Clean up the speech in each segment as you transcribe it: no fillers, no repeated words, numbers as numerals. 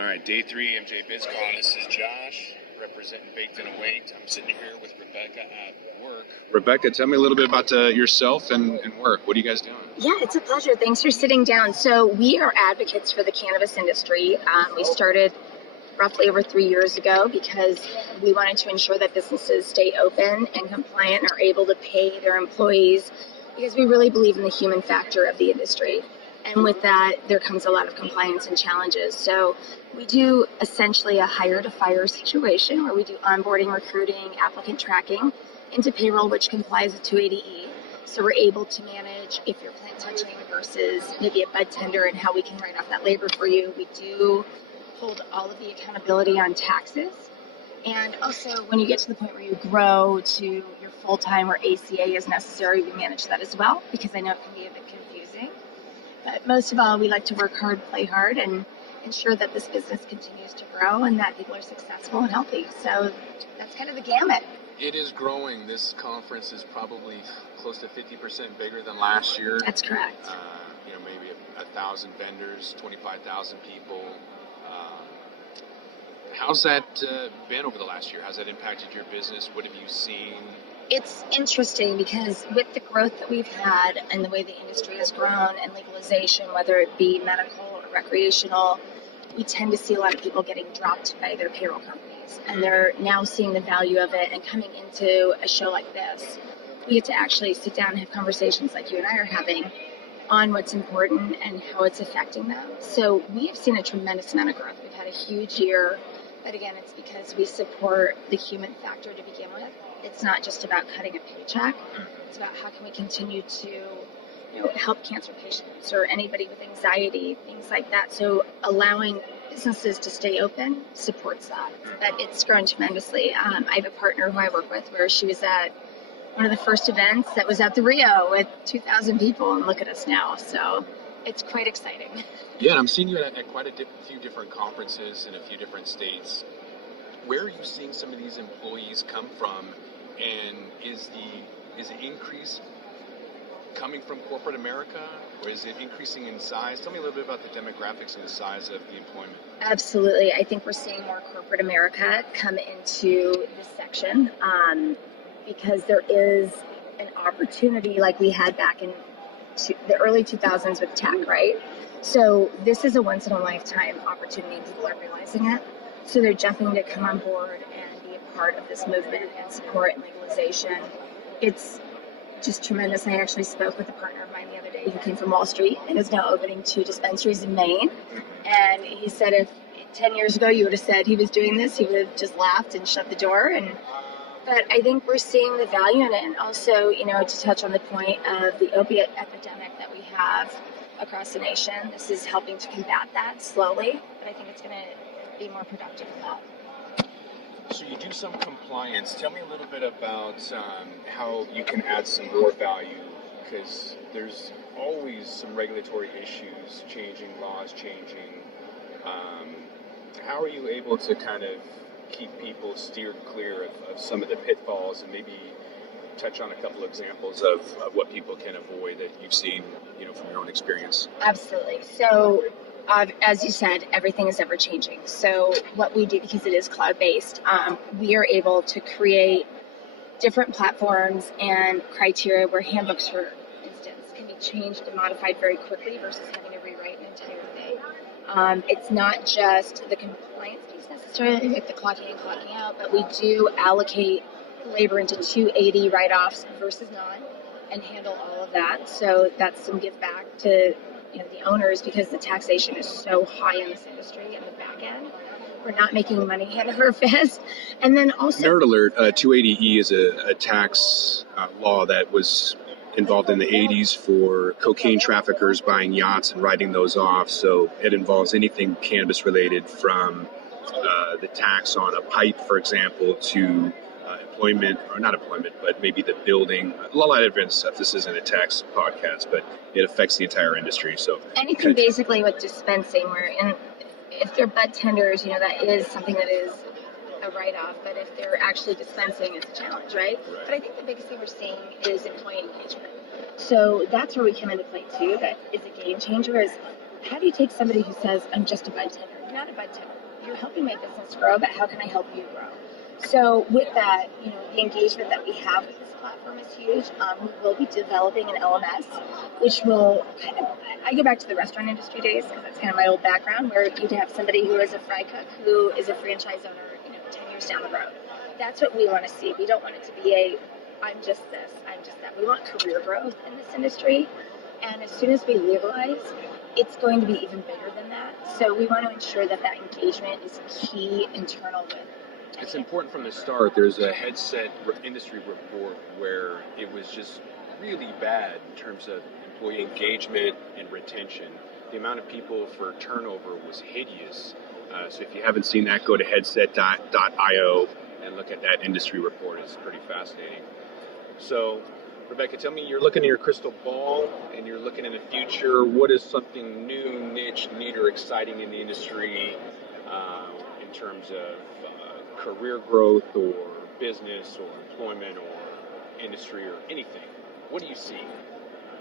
All right, day 3, MJ Biz Con. This is Josh, representing Baked and Await. I'm sitting here with Rebecca at Wurk. Rebecca, tell me a little bit about yourself and Wurk. What are you guys doing? Yeah, it's a pleasure. Thanks for sitting down. So we are advocates for the cannabis industry. We started roughly over 3 years ago because we wanted to ensure that businesses stay open and compliant and are able to pay their employees because we really believe in the human factor of the industry. And with that, there comes a lot of compliance and challenges. So we do essentially a hire-to-fire situation where we do onboarding, recruiting, applicant tracking into payroll, which complies with 280E. So we're able to manage if you're plant touching versus maybe a bud tender and how we can write off that labor for you. We do hold all of the accountability on taxes. And also, when you get to the point where you grow to your full-time or ACA is necessary, we manage that as well, because I know it can be a bit confusing. But most of all, we like to work hard, play hard, and ensure that this business continues to grow and that people are successful and healthy. So that's kind of the gamut. It is growing. This conference is probably close to 50% bigger than last year. That's correct. Maybe 1,000 vendors, 25,000 people. How's that been over the last year? How's that impacted your business? What have you seen? It's interesting because with the growth that we've had and the way the industry has grown and legalization, whether it be medical or recreational, we tend to see a lot of people getting dropped by their payroll companies. And they're now seeing the value of it and coming into a show like this. We get to actually sit down and have conversations like you and I are having on what's important and how it's affecting them. So we have seen a tremendous amount of growth. We've had a huge year. But again, it's because we support the human factor to begin with. It's not just about cutting a paycheck. It's about how can we continue to help cancer patients or anybody with anxiety, things like that. So allowing businesses to stay open supports that. But it's grown tremendously. I have a partner who I work with where she was at one of the first events that was at the Rio with 2,000 people, and look at us now. So it's quite exciting. Yeah, I'm seeing you at quite a few different conferences in a few different states. Where are you seeing some of these employees come from, and is the increase coming from corporate America, or is it increasing in size? Tell me a little bit about the demographics and the size of the employment. Absolutely. I think we're seeing more corporate America come into this section because there is an opportunity like we had back in the early 2000s with tech, right? So this is a once-in-a-lifetime opportunity. People are realizing it. So they're jumping to come on board and be a part of this movement and support and legalization. It's just tremendous. I actually spoke with a partner of mine the other day who came from Wall Street and is now opening 2 dispensaries in Maine. And he said if 10 years ago you would have said he was doing this, he would have just laughed and shut the door. But I think we're seeing the value in it. And also, to touch on the point of the opiate epidemic that we have across the nation, this is helping to combat that slowly. But I think it's going to be more productive than that. So you do some compliance. Tell me a little bit about how you can add some more value, because there's always some regulatory issues changing, laws changing. How are you able to kind of keep people steered clear of some of the pitfalls, and maybe touch on a couple of examples of what people can avoid that you've seen, from your own experience? Absolutely. So as you said, everything is ever changing. So what we do, because it is cloud-based, we are able to create different platforms and criteria where handbooks, for instance, can be changed and modified very quickly versus having to rewrite an entire thing. It's not just the compliance piece necessarily, like the clocking in, clocking out, but we do allocate labor into 280 write-offs versus not, and handle all of that. So that's some give back to the owners, because the taxation is so high in this industry and the back end. We're not making money hand over fist. And then also, nerd alert, 280E is a tax law that was involved in the 80s for cocaine traffickers buying yachts and writing those off. So it involves anything cannabis related, from the tax on a pipe, for example, to not employment, but maybe the building, a lot of different stuff. This isn't a tax podcast, but it affects the entire industry. So anything basically with dispensing, if they're bud tenders, that is something that is a write-off, but if they're actually dispensing, it's a challenge, right? But I think the biggest thing we're seeing is employee engagement. So that's where we come into play too. That is a game changer. Is how do you take somebody who says, I'm just a bud tender, not a bud tender. You're helping my business grow, but how can I help you grow? So with that, the engagement that we have with this platform is huge. We will be developing an LMS, which will I go back to the restaurant industry days because that's kind of my old background, where you'd have somebody who is a fry cook who is a franchise owner, 10 years down the road. That's what we want to see. We don't want it to be I'm just this, I'm just that. We want career growth in this industry. And as soon as we legalize, it's going to be even bigger than that. So we want to ensure that engagement is key internal with. It's important from the start. There's a headset industry report where it was just really bad in terms of employee engagement and retention. The amount of people for turnover was hideous. So if you haven't seen that, go to headset.io and look at that industry report. It's pretty fascinating. So, Rebecca, tell me, you're looking at your crystal ball and you're looking in the future. What is something new, niche, neat, or exciting in the industry in terms of career growth or business or employment or industry or anything? What do you see?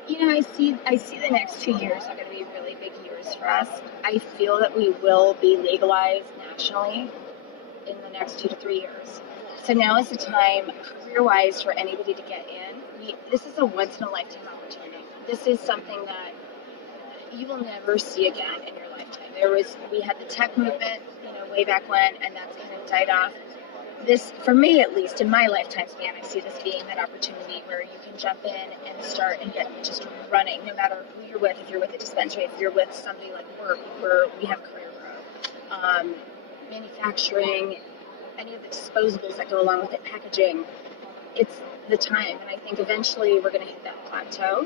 I see the next 2 years are going to be really big years for us. I feel that we will be legalized nationally in the next 2 to 3 years. So now is the time, career-wise, for anybody to get in. This is a once-in-a-lifetime opportunity. This is something that you will never see again in your lifetime. We had the tech movement, way back when, and that's kind of died off. This, for me at least, in my lifetime span, I see this being that opportunity where you can jump in and start and get just running, no matter who you're with. If you're with a dispensary, if you're with somebody like Wurk, where we have career growth, manufacturing, any of the disposables that go along with it, packaging. It's the time, and I think eventually we're going to hit that plateau.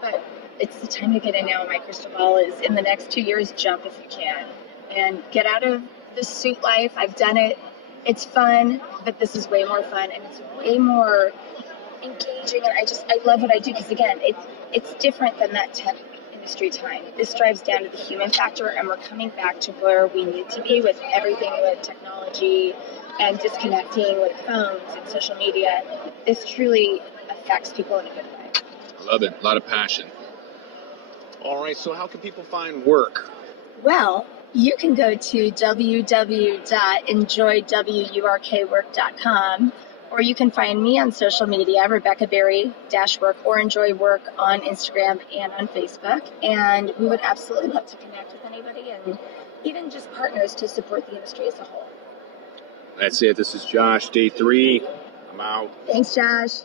But it's the time to get in now. My crystal ball is in the next 2 years, jump if you can, and get out of the suit life. I've done it. It's fun, but this is way more fun, and it's way more engaging, and I love what I do because, again, it's different than that tech industry time. This drives down to the human factor, and we're coming back to where we need to be with everything with technology and disconnecting with phones and social media. This truly affects people in a good way. I love it. A lot of passion. All right, so how can people find Wurk? Well, you can go to www.enjoywurk.com, or you can find me on social media, Rebecca Berry-Wurk, or Enjoy Wurk on Instagram and on Facebook. And we would absolutely love to connect with anybody and even just partners to support the industry as a whole. That's it. This is Josh, day 3. I'm out. Thanks, Josh.